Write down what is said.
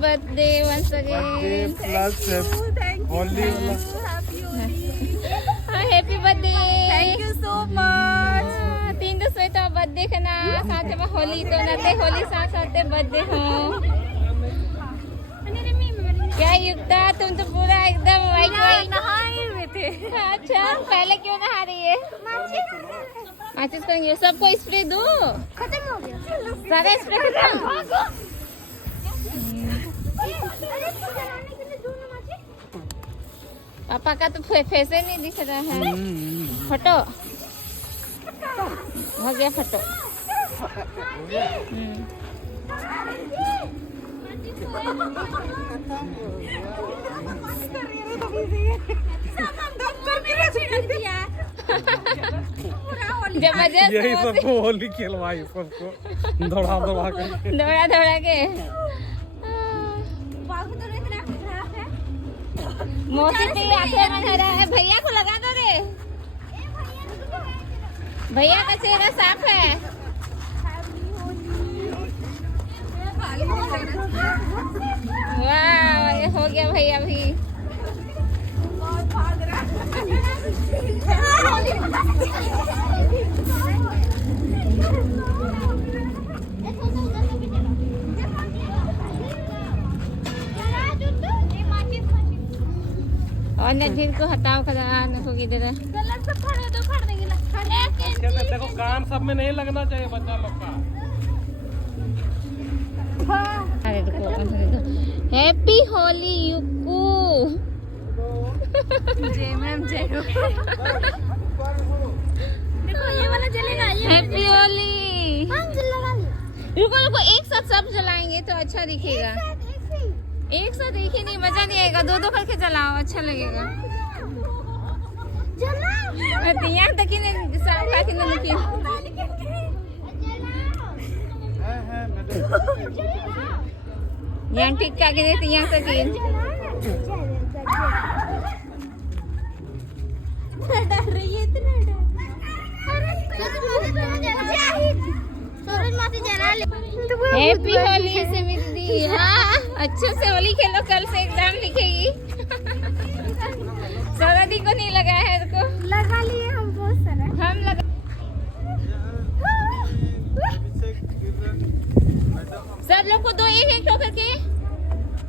Birthday once again. Plus Holi happy birthday. Thank you so much. 3 birthday का ना साथ में होली तो नते होली साथ साथ बर्थडे हो। क्या युक्ता तुम तो पूरा एकदम वाइट नहाए हुए थे। अच्छा पहले क्यों नहा रही है? माचिस करेंगे सबको स्प्रे दो। खत्म हो गया सारा स्प्रे खत्म। पापा का तो फेस ही नहीं दिख रहा है। फोटो हो गया फोटो। जबरदस्त यही सबको होली खेलवाई सबको दौड़ा दौड़ा के मौसी पे आंखें बना रहा है। भैया को लगा दो रे, भैया का चेहरा साफ है। वाह ये हो गया भैया भी। और नजीर को हटाओ नको किधर है। देखो कान सब में नहीं लगना चाहिए बच्चा लोग का। अरे देखो हैप्पी होली युक्कू। जय मैम जय हो। देखो ये वाला जलेगा। हैप्पी होली। रुको रुको एक साथ सब जलाएंगे तो अच्छा दिखेगा। एक साथ एक ही नहीं मजा नहीं आएगा। दो दो करके जलाओ अच्छा लगेगा। यहाँ तक ही यहाँ टिक्का के देते यहाँ तक ही। डर रही है इतना डर। हैप्पी होली से मिलती। हाँ अच्छे से होली खेलो कल से एग्जाम लिखेगी। सरदी को नहीं लगा है इसको। लगा लिए हम बहुत सारा। हम लगा सब लोग को दो एक एक करके।